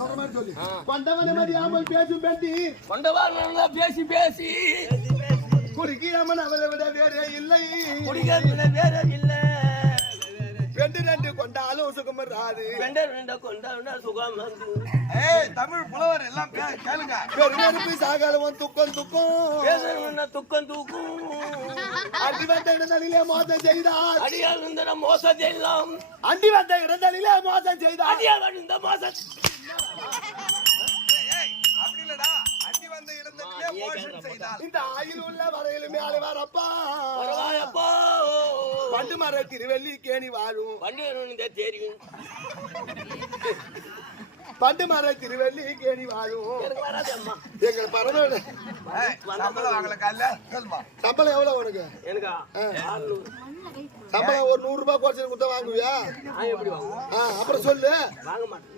சொல்ற மாதிரி சொல்லு. கொண்டவனை மதியாமல் பேசும் பெட்டி கொண்டவன் பேசி பேசி குடிக்காமல் அவரை விட வேறே இல்லை. குடிக்கிறதுல வேற இல்லை. ரெண்டு ரெண்டு கொண்டாலும் சுகம் ராது. ரெண்டு கொண்டாலும் சுகம் வந்து. தமிழ் புலவர் எல்லாம் கேளுங்க. பெருமருப்பு சாகலவன் துக்கம் துக்கம் துக்கம் தூக்கும். அடி வந்த இடங்களிலே மோசம் செய்தார். அடியால் இருந்த மோசம் செய்யலாம். அடி வந்த இடங்களிலே மோசம் செய்தார். அடியால் இருந்த மோசம் அப்படி இல்லடா. அடி வந்த இடத்திலே மோசம் செய்தார். இந்த ஆயில் உள்ள வரையிலுமே அலைவாரப்பா. பரவாயப்பா. பண்டு மர திருவெள்ளி கேணி வாழும். பண்டு தெரியும். பண்டு மர திருவெள்ளி கேணி வாழும். எங்க பரவாயில்ல. சம்பளம் வாங்கல காலைல சொல்லுமா. சம்பளம் எவ்வளவு உனக்கு? எனக்கா 600. சம்பளம் ஒரு 100 ரூபாய் குறைச்சு கொடுத்தா வாங்குவியா? எப்படி வாங்க? அப்புறம் சொல்லு. வாங்க மாட்டேன்.